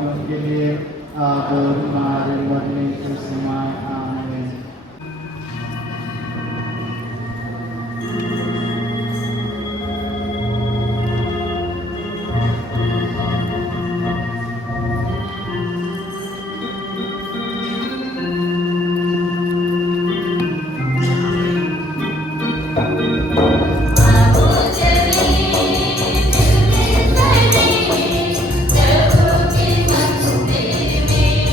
पापियों के लिए अब और हमारे मरने के समय आमीन। प्रभु के मंदिर में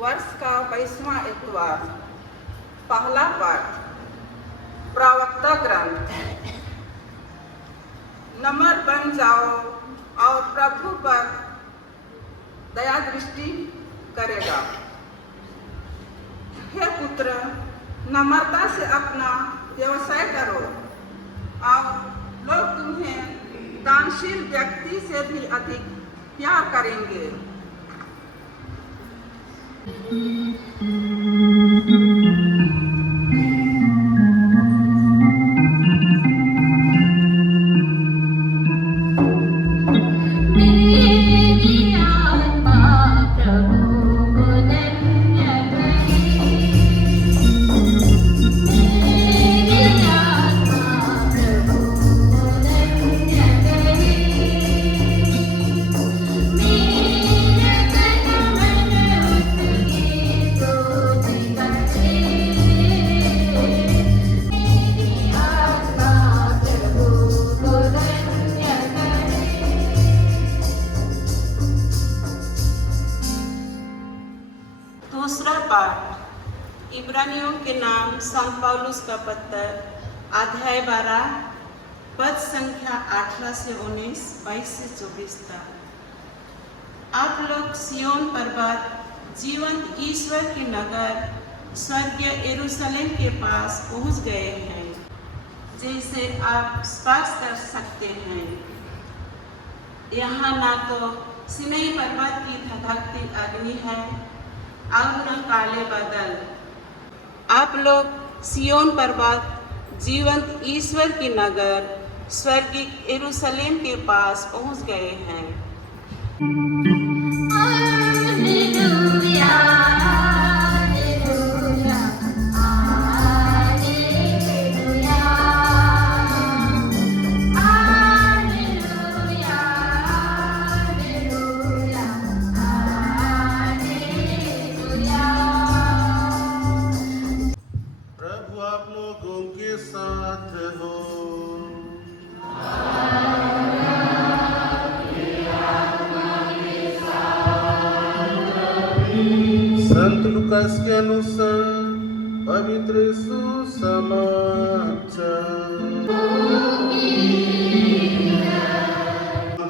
वर्ष का 22वां इतवार। पहला पाठ प्रवक्ता ग्रंथ। नम्र बन जाओ और प्रभु पर दया दृष्टि करेगा। हे पुत्र, नम्रता से अपना व्यवसाय करो और लोग तुम्हें दानशील व्यक्ति से भी अधिक प्यार करेंगे। दूसरा पाठ इब्रानियों के नाम संत पौलुस का पत्र, अध्याय 12, पद संख्या 18 से 19, 22 से 24 तक। आप लोग सियोन पर्वत, जीवंत ईश्वर के नगर, स्वर्गीय यरूशलेम के पास पहुंच गए हैं, जैसे आप स्पर्श कर सकते हैं। यहाँ ना तो सिनाई पर्वत की धधकती अग्नि है और न काले बादल। आप लोग सियोन पर्वत, जीवंत ईश्वर की नगर, स्वर्गीय यरूशलेम के पास पहुंच गए हैं। प्रभु आप लोगों के साथ हो। संत लूकास के अनुसार पवित्र सुसमाचार।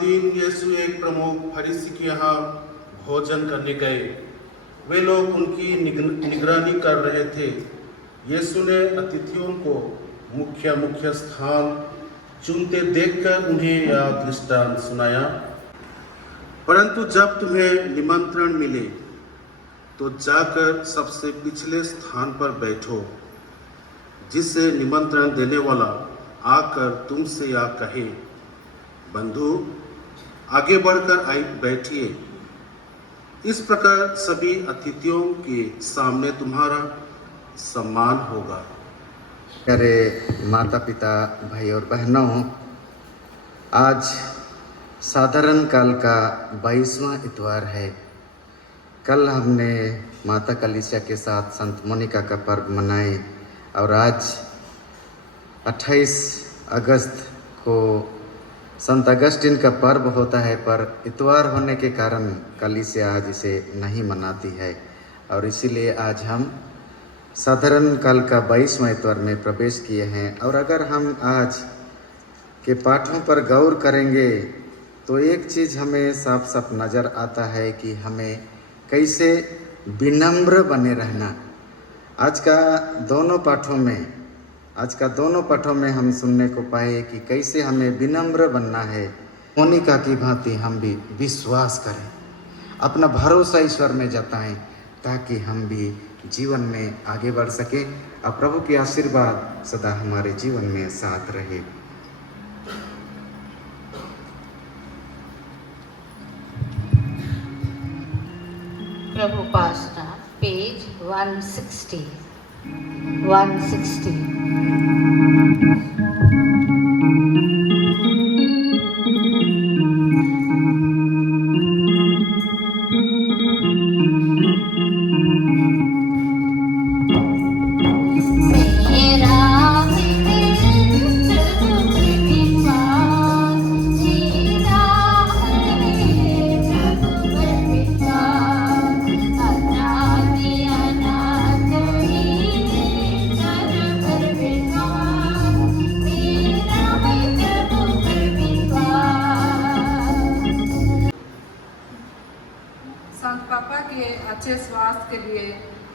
दिन यीशु एक प्रमुख फरीसी के यहाँ भोजन करने गए। वे लोग उनकी निगरानी कर रहे थे। यीशु ने अतिथियों को मुख्य स्थान चुनते देखकर उन्हें यह दृष्टांत सुनाया। परंतु जब तुम्हें निमंत्रण मिले तो जाकर सबसे पिछले स्थान पर बैठो, जिससे निमंत्रण देने वाला आकर तुमसे यह कहे, बंधु आगे बढ़कर बैठिए। इस प्रकार सभी अतिथियों के सामने तुम्हारा सम्मान होगा। प्यारे माता पिता, भाई और बहनों, आज साधारण काल का 22वां इतवार है। कल हमने माता कलीसिया के साथ संत मोनिका का पर्व मनाए और आज 28 अगस्त को संत अगस्टिन का पर्व होता है, पर इतवार होने के कारण कलीसिया आज इसे नहीं मनाती है और इसीलिए आज हम साधारण काल का 22वां इतवार में प्रवेश किए हैं। और अगर हम आज के पाठों पर गौर करेंगे तो एक चीज़ हमें साफ साफ नज़र आता है कि हमें कैसे विनम्र बने रहना। आज का दोनों पाठों में हम सुनने को पाए कि कैसे हमें विनम्र बनना है। मोनिका की भांति हम भी विश्वास करें, अपना भरोसा ईश्वर में जताएं, ताकि हम भी जीवन में आगे बढ़ सके और प्रभु की आशीर्वाद सदा हमारे जीवन में साथ रहे। प्रभु पास्ता पेज 160 160। संत पापा के अच्छे स्वास्थ्य के लिए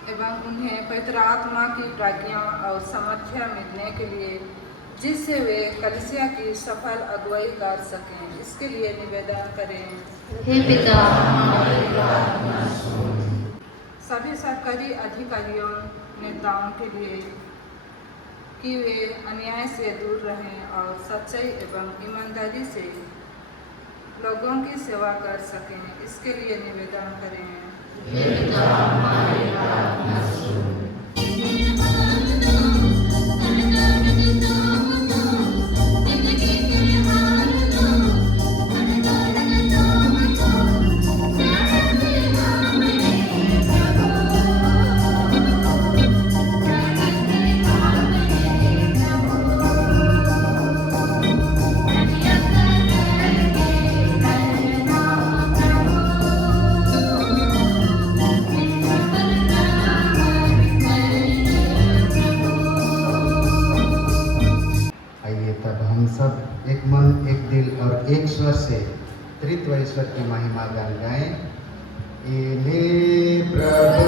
एवं उन्हें पवित्र आत्मा की प्राज्ञा और सामर्थ्य मिलने के लिए, जिससे वे कलीसिया की सफल अगुवाई कर सकें, इसके लिए निवेदन करें। हे पिता, सभी सरकारी अधिकारियों नेताओं के लिए कि वे अन्याय से दूर रहें और सच्चाई एवं ईमानदारी से लोगों की सेवा कर सकें, इसके लिए निवेदन करें। हे पिता, हमारी प्रार्थना सुन। हम सब एक मन, एक दिल और एक स्वर से त्रित्व ईश्वर की महिमा गान गाएं। इन्हीं प्रभु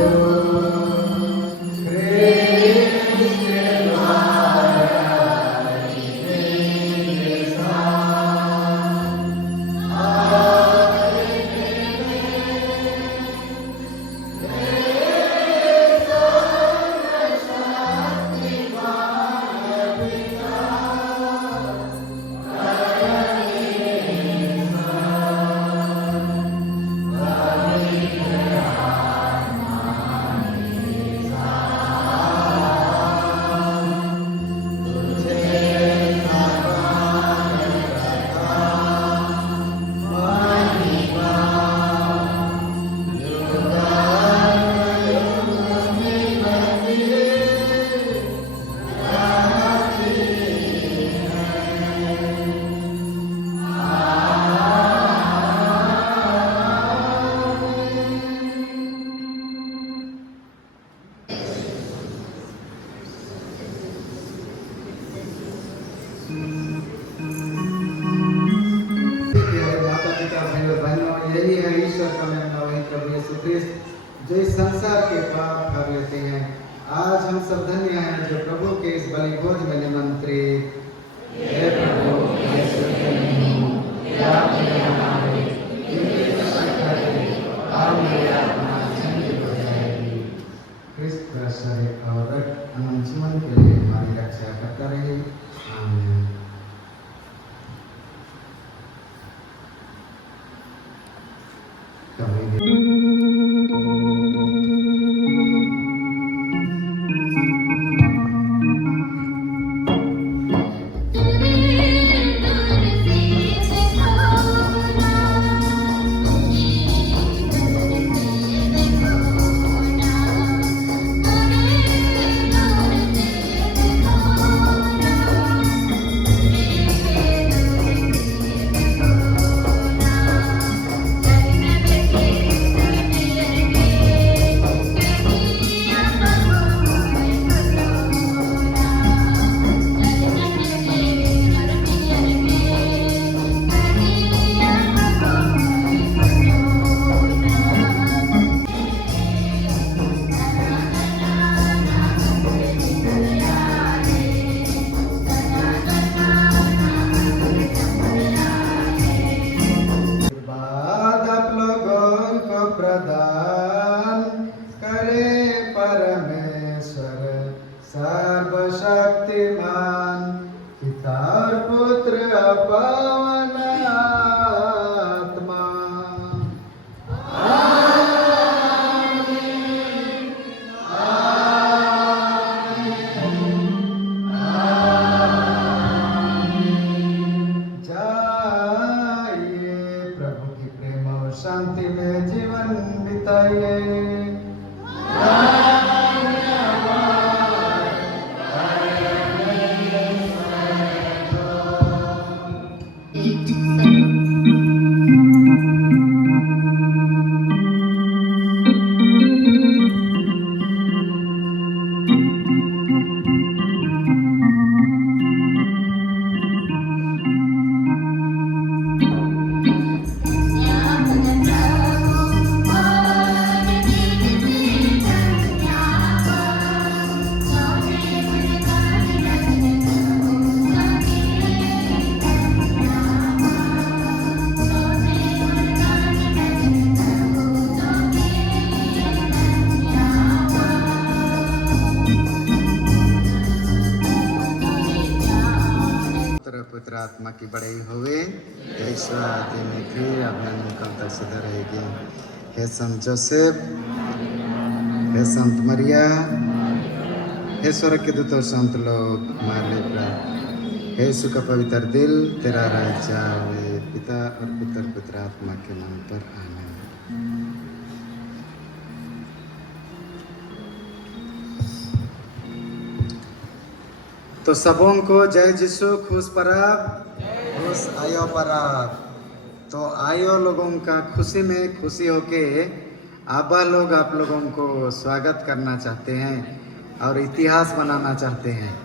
प्रभु यीशु ख्रिस्त जो इस संसार के पाप हर लेते हैं। आज हम सब धन्य हैं जो प्रभु के इस बलि भोज में निमंत्रित। हे प्रभु यीशु के नाम में आप मेरे हमारे और मेरी आत्मा चंगी हो जाएगी। ख्रिस्त का शरीर और रक्त अनंत जीवन के लिए हमारी रक्षा करता रहे। आमीन। प्रदान करे परमेश्वर सर्वशक्तिमान, पिता और पुत्र पवन आत्मा। जाइए प्रभु की प्रेम और शांति में जीवन बिताइए। पुत्र आत्मा की बड़ाई होवे, ईश्वर आदि में फिर अपना निकल तक सदा रहेगी। हे संत जोसेफ, हे संत मरिया, हे स्वर्ग के दूतों संत लोग, हमारे प्राण, हे यीशु का पवित्र दिल, तेरा राज्य आवे, पिता और पुत्र पुत्र आत्मा के नाम पर आमीन। तो सबों को जय जिसु खुश परब, खुश आयो परब। तो आयो लोगों का खुशी में खुशी होके आबा लोग आप लोगों को स्वागत करना चाहते हैं और इतिहास बनाना चाहते हैं।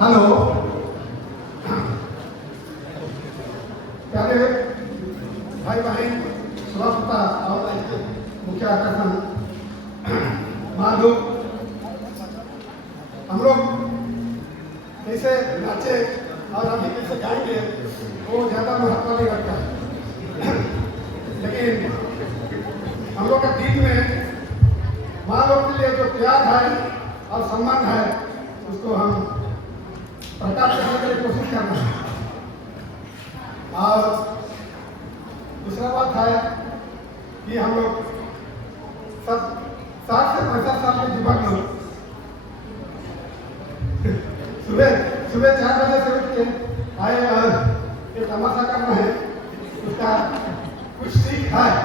हेलो, प्यारे भाई बहन, श्रोता और मुख्य आकर्षण माधव, हम लोग कैसे नाचे और अभी कैसे गाएंगे वो ज़्यादा महत्व नहीं रखता है, लेकिन हम लोग का दिल में माँ लोग के लिए जो प्यार है और सम्मान है उसको हम प्रकाश करने की कोशिश करना है। और दूसरा बात है कि हम लोग 60 से 65 साल के युवक लोग सुबह 4 बजे से उठ के आए और एक तमाशा करना है, उसका सीखा है,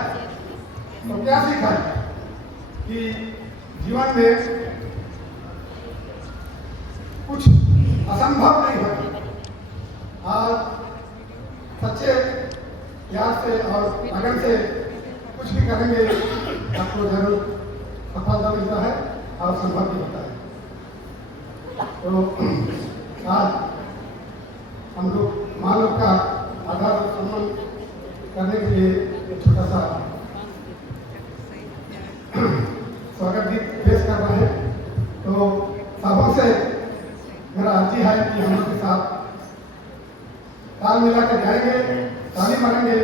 तो क्या सीखा है कि जीवन में कुछ असंभव नहीं है। आज सच्चे प्यार से और लगन से कुछ भी करेंगे आपको जरूर सफलता मिलता है और संभव भी होता है। तो आज हम लोग माँ लोग का आदर और सम्मान करने के लिए एक छोटा सा स्वागत गीत पेश कर रहे हैं। तो सबों से मेरा अर्जी है कि हम लोग के साथ ताल मिला कर जाएंगे, ताली मारेंगे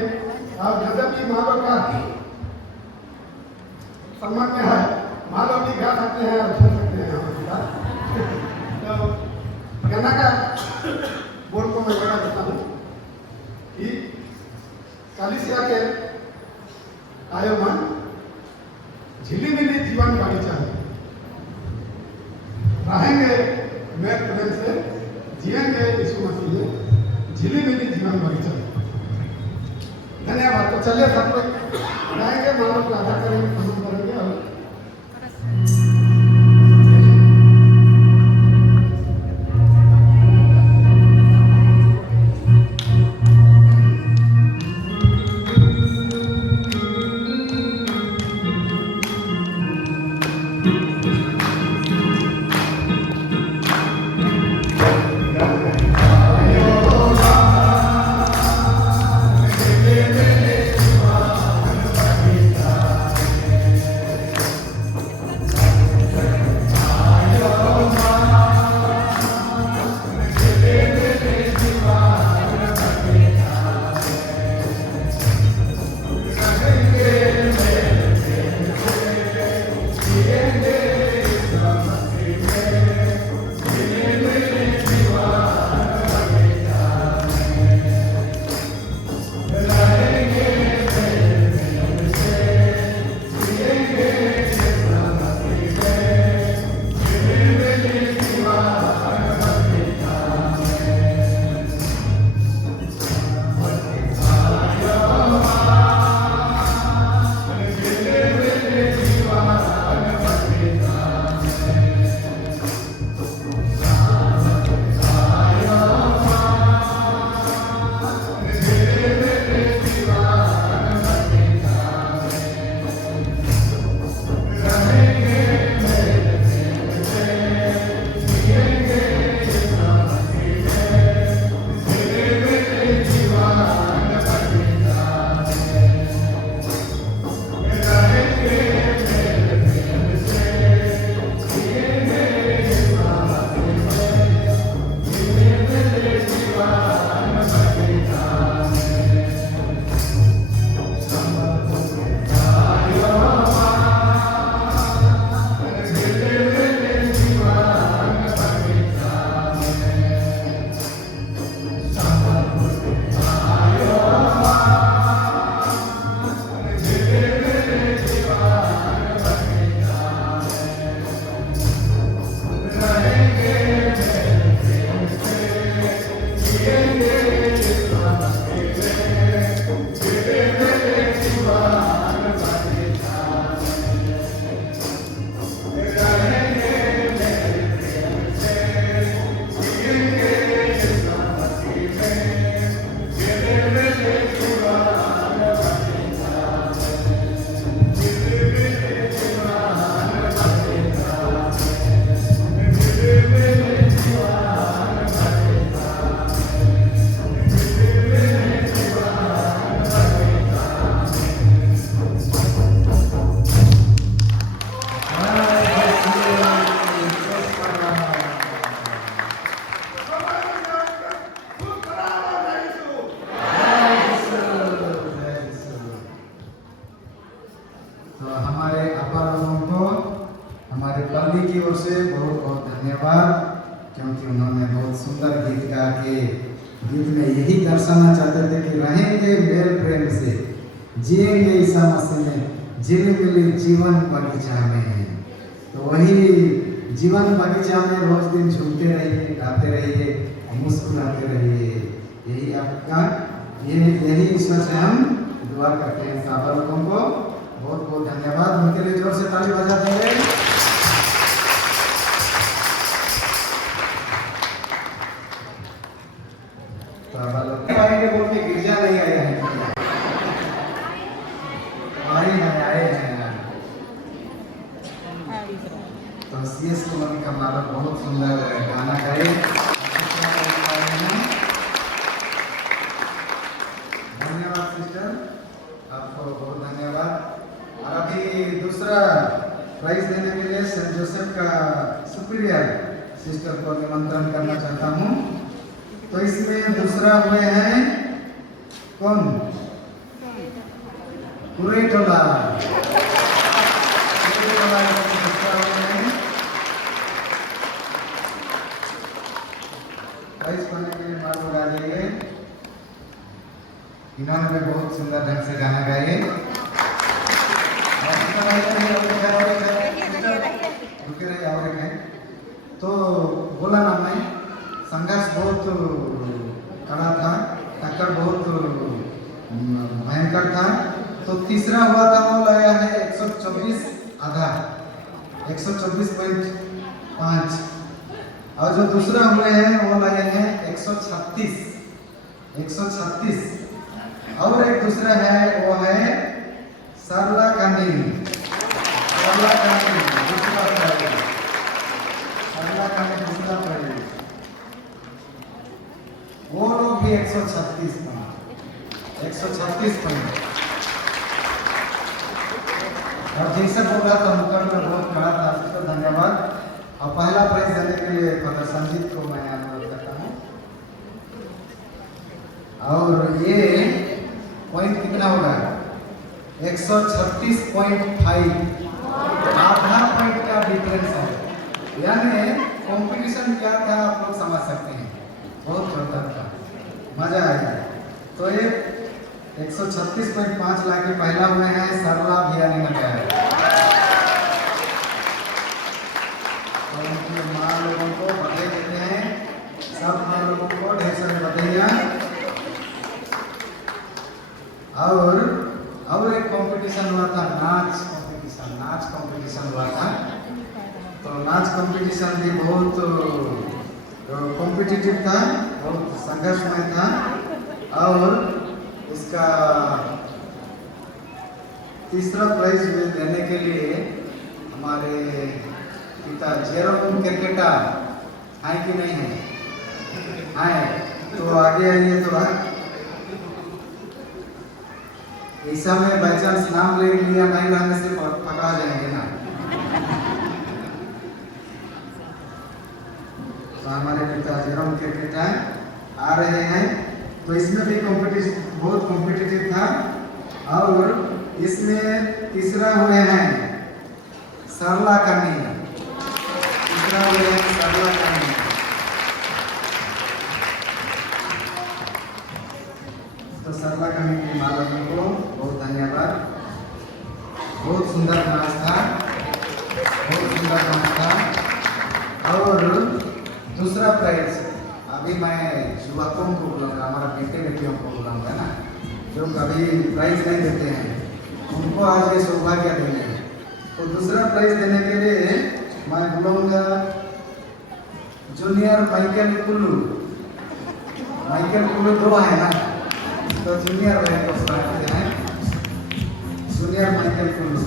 और जब भी माँ लोग का सम्मान में है, माँ लोग भी गा सकते हैं और सुन सकते हैं हमारे साथ। तो गाना का बोल को मैं बता देता हूँ कि कालिसिया के आयो मन झिलिमिली जीवन बगीचा है, रहेंगे मैं प्रेम से, जिएंगे यीशु मसीह में, झिलिमिली जीवन बगीचा है। धन्यवाद। तो चलिए सब लोग गाएंगे, मानव को आदर करेंगे, सम्मान करेंगे और क्योंकि उन्होंने बहुत सुंदर गीत गा के गीत में यही दर्शाना चाहते थे कि रहेंगे मेल प्रेम से, जिएंगे ईसा मसीह में, झिलिमिली जीवन बगीचा में। तो वही जीवन बगीचा में रोज दिन झूमते रहिए, गाते रहिए, मुस्कुराते रहिए। यही आपका यही ईश्वर से हम दुआ करते हैं सब लोगों को। बहुत बहुत धन्यवाद, उनके लिए जोर से ताली बजा देंगे। बोल के गिरजा नहीं आया है, आए हैं। तो CS कॉलोनी का बालक बहुत सुंदर गाना गाए। धन्यवाद सिस्टर, आपको बहुत धन्यवाद। और अभी दूसरा प्राइज देने के लिए सेंट जोसेफ का सुपीरियर सिस्टर को निमंत्रण करना चाहता हूँ। तो इसमें दूसरा हुए हैं कौन? कुरेटोला। प्राइज पाने के लिए माल उड़ा दिए। इन्होंने बहुत सुंदर ढंग से गाना गाए। रुके रहे और एक है तो बोला ना, मैं संघर्ष बहुत कड़ा था, टक्कर बहुत भयंकर था। तो तीसरा हुआ था वो लाया है 124 आधा, 124.5। और जो दूसरा हुए हैं वो लाए हैं 136। और एक दूसरा है वो है सरला कांडी, दूसरा प्राइज, सरला कांडी दूसरा प्राइज। वो लोग भी 136 पॉइंट। और जैसे बोला तो मुकाबला बहुत कड़ा था, सबको धन्यवाद। और पहला प्राइज देने के लिए फादर संजीत को मैं अनुरोध करता हूँ। और ये पॉइंट कितना होगा? 136.5, आधा पॉइंट का डिफरेंस है। यानी कंपटीशन क्या था आप लोग समझ सकते हैं, बहुत जोरदार था, मजा आया। तो ये 136.5 ला के पहला हुए हैं सरला भियानी नगर। और उनके माँ लोगों को बधाई देते हैं, सब माँ लोगों को ढेर सारी बधाइयाँ। और एक कंपटीशन हुआ था, नाच कंपटीशन हुआ था। तो नाच कंपटीशन भी बहुत कॉम्पिटिटिव था, बहुत संघर्षमय था। और इसका तीसरा प्राइज देने के लिए हमारे पिता जेरोम क्रिकेटा है कि नहीं है? आए तो आगे आइए थोड़ा। ऐसा में बाई चांस नाम ले लिया नहीं रहने से पकड़ा जाएंगे ना। तो हमारे पिता जेरोम क्रिकेटा आ रहे हैं। तो इसमें भी कॉम्पिटिशन बहुत कॉम्पिटिटिव था। और इसमें तीसरा हुए हैं सरला कानी, तीसरा हुए हैं सरला कानी। तो सरला कानी की मालवी को बहुत धन्यवाद। बहुत सुंदर नाच था, बहुत सुंदर नाच था। और दूसरा प्राइज अभी मैं युवकों को बुलाऊंगा, हमारा बेटियों को बुलाऊंगा ना, जो कभी प्राइज नहीं देते हैं, उनको आज ये सौभाग्य देंगे। तो दूसरा प्राइज देने के लिए मैं बुलाऊंगा junior Michael Kullu. Michael Kullu 2 है ना, तो जूनियर भाई को बुलाते हैं, जूनियर माइकल कुल्लू।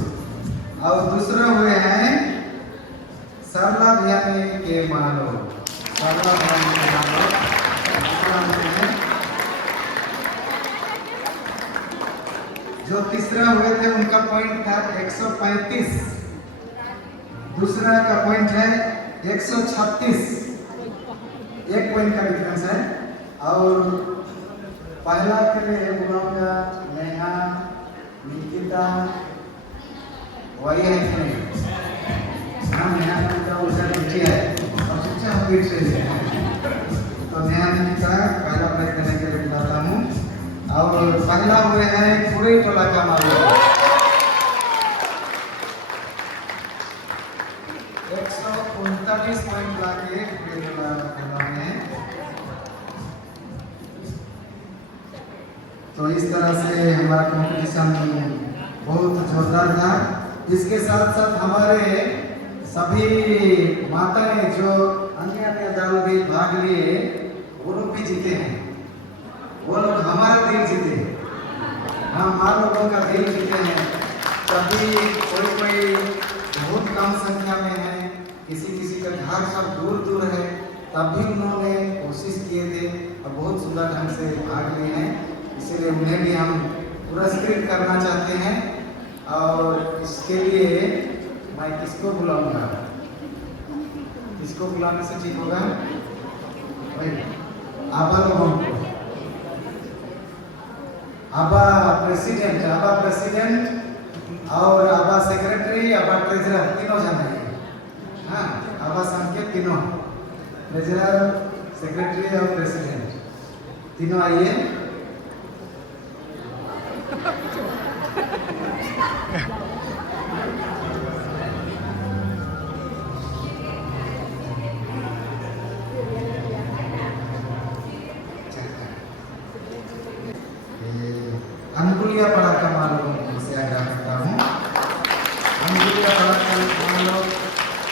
और दूसरा हुए हैं सरला भियानी के मानो, सरला भियानी के मानो। जो तीसरा हुए थे उनका पॉइंट था 135, दूसरा का पॉइंट है 136, 1 पॉइंट का डिफरेंस है। और पहला के लिए बुलाऊंगा नेहा, निकिता, वही है कि नहीं? हाँ, नेहा निकिता उसका नीचे है और शिक्षा हम बीच से है। तो नेहा निकिता पहला प्राइज देने के लिए बुलाता हूँ। और पहला हुए हैं पूरे टोला का मामला 139 पॉइंट ला के पूरे टोला का में। तो इस तरह से हमारा कंपटीशन बहुत जोरदार था। इसके साथ साथ हमारे सभी माताएं जो अन्य अन्य दल भी भाग लिए वो लोग भी जीते हैं। वो लोग हमारा दिल जीते, हम माँ लोगों का दिल जीते हैं। कभी कोई बहुत कम संख्या में है, किसी का घर सब दूर दूर है, तब भी उन्होंने कोशिश किए थे और बहुत सुंदर ढंग से भाग लिए हैं। इसीलिए उन्हें भी हम पुरस्कृत करना चाहते हैं। और इसके लिए मैं किसको बुलाऊंगा, किसको बुलाने से ठीक होगा? आबा लोगों को, आबा प्रेसिडेंट और आबा सेक्रेटरी, आबा ट्रेजरर, तीनों जन है। हाँ, आबा संकेत तीनों, ट्रेजरर, सेक्रेटरी और प्रेसिडेंट तीनों आइए। अनुकूलिया पड़ा का मालूम से आग्रह करता हूँ। अनुकूलिया पड़ा का मालूम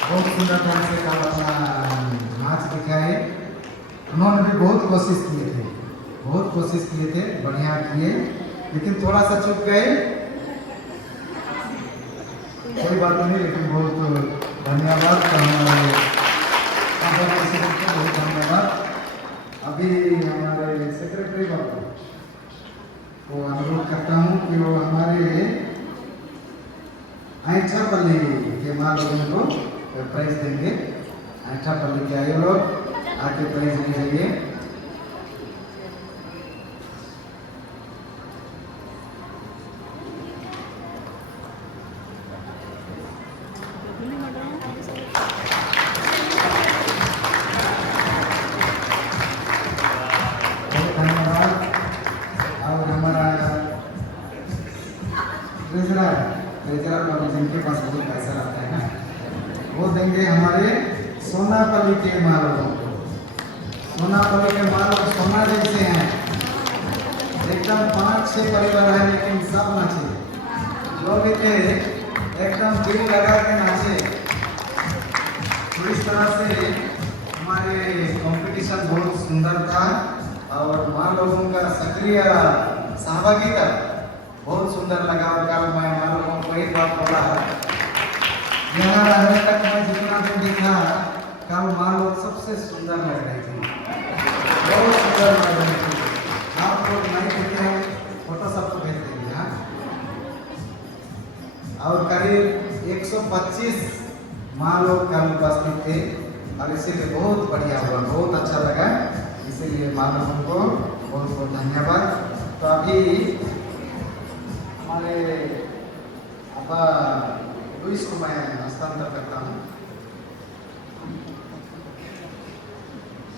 बहुत सुंदर ढंग से कल अपना नाच दिखाए। उन्होंने भी बहुत कोशिश किए थे, बढ़िया किए, लेकिन थोड़ा सा चूक गए। कोई बात नहीं, लेकिन बहुत धन्यवाद हमारे प्रेसिडेंट को, बहुत धन्यवाद। अभी हमारे सेक्रेटरी बाबू को अनुरोध करता हूँ कि वो हमारे आइठापल्ली के माँ लोगों को प्राइज देंगे। आइठापल्ली के आए लोग आके प्राइज ले जाइए। ट्रेजरर बाबू जिनके पास बहुत पैसा रहता है ना, वो देंगे हमारे सोनापल्ली के माँ लोगों को। सोनापल्ली के माँ लोग सोना जैसे हैं, एकदम 5-6 परिवार है, लेकिन सब नाचे, जो भी थे एकदम दिल लगा के नाचे। तो इस तरह से हमारे कंपटीशन बहुत सुंदर था और माँ लोगों का सक्रिय सहभागिता बहुत सुंदर लगा। और कल मैं माँ लोगों को एक बात बोला, यहाँ रहने तक मैं जितना भी देखा, कल माँ लोग सबसे सुंदर लग रही थी, बहुत सुंदर लग रही थी। आप लोग नहीं देखे हैं, फोटो सबको भेज देंगे। हाँ, और करीब 125 माँ लोग कल उपस्थित थे और इसीलिए बहुत बढ़िया हुआ, बहुत अच्छा लगा। इसीलिए माँ लोगों को बहुत बहुत धन्यवाद। तो अभी हमारे अब्बा लुइस को मैं हस्तांतर करता हूँ।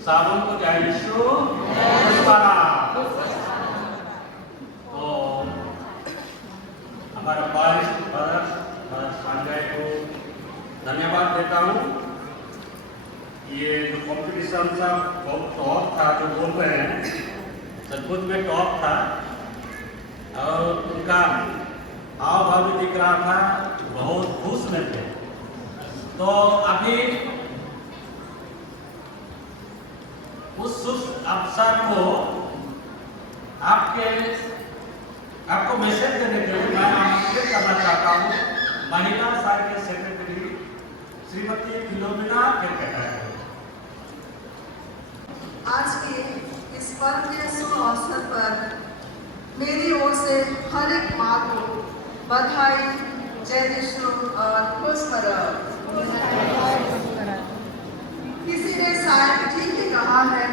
सावन को जाइशो तो हमारा भरत पांडे को धन्यवाद देता हूँ। ये जो कंपटीशन था बहुत टॉप था, जो बोल रहे हैं सचमुच में टॉप था और उनका हाव भाव भी दिख रहा था, बहुत खुश में थे। तो अभी उस शुभ अवसर को आपको मैसेज देने के लिए मैं आमंत्रित करना चाहता हूँ महिला सार के सेक्रेटरी श्रीमती फिलोमिना केरकेटा। आज के इस पर्व के शुभ अवसर पर मेरी ओर से हर एक माँ को बधाई, जय विष्णु और खुश पर्व। किसी ने शायद ठीक ही कहा है,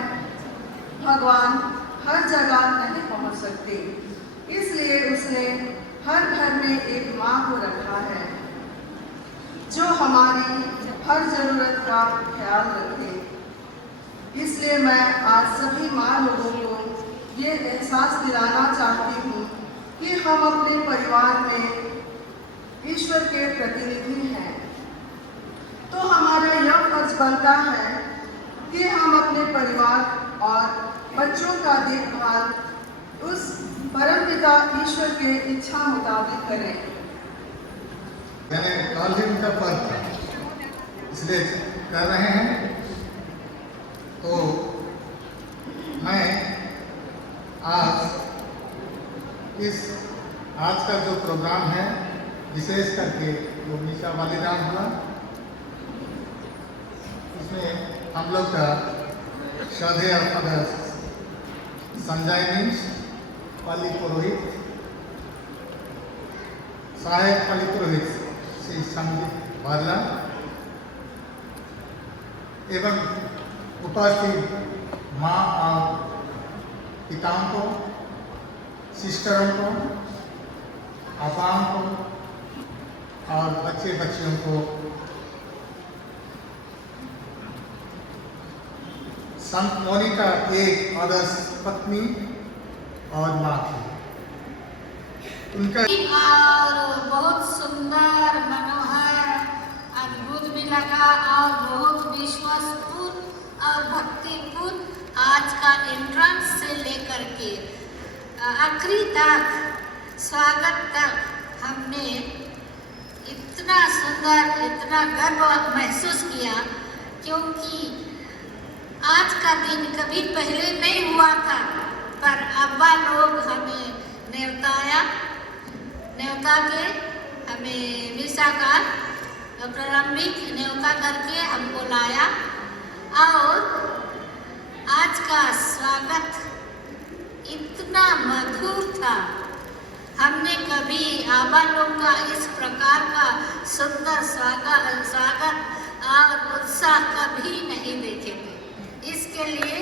भगवान हर जगह नहीं पहुंच सकते, इसलिए उसने हर घर में एक माँ को रखा है जो हमारी हर जरूरत का ख्याल रखे। इसलिए मैं आज सभी माँ लोगों को ये एहसास दिलाना चाहती हूँ कि हम अपने परिवार में ईश्वर के प्रतिनिधि हैं। तो हमारा यह फर्ज बनता है कि हम अपने परिवार और बच्चों का देखभाल उस परमपिता ईश्वर के इच्छा मुताबिक करें। मैंने कल ही उनका पर्व था, इसलिए कर रहे हैं। तो मैं आज का जो प्रोग्राम है, विशेष करके जो मीसा बलिदान हुआ, उसमें हम लोग का श्रद्धेय फादर संजय मिंज, पल्ली पुरोहित, सहायक पल्ली पुरोहित श्री संदीप भाला एवं उपस्थित माँ और पिताओं को, सिस्टरों को, आपाओं को और बच्चे बच्चियों को संत मोनिका एक आदर्श पत्नी और माँ थी। उनका और बहुत सुंदर, मनोहर, अद्भुत भी लगा और बहुत विश्वासपूर्ण और भक्तिपूर्ण आज का एंट्रेंस से लेकर के आखिरी तक, स्वागत तक हमने इतना सुंदर, इतना गर्व महसूस किया, क्योंकि आज का दिन कभी पहले नहीं हुआ था, पर अब्बा लोग हमें न्योता के हमें मीसा का प्रारंभिक न्योता करके हमको लाया और आज का स्वागत इतना मधुर था। हमने कभी आबा लोग का इस प्रकार का सुंदर स्वागत और उत्साह कभी नहीं देखे थे। इसके लिए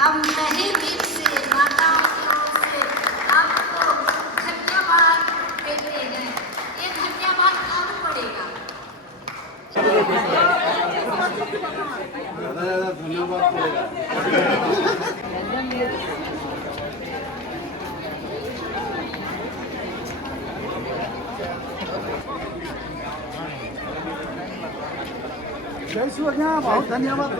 हम तहे दिल से माताओं की ओर से आपको धन्यवाद देते हैं। ये धन्यवाद कब पड़ेगा? धन्यवाद पड़ेगा। जय शिव, बहुत धन्यवाद।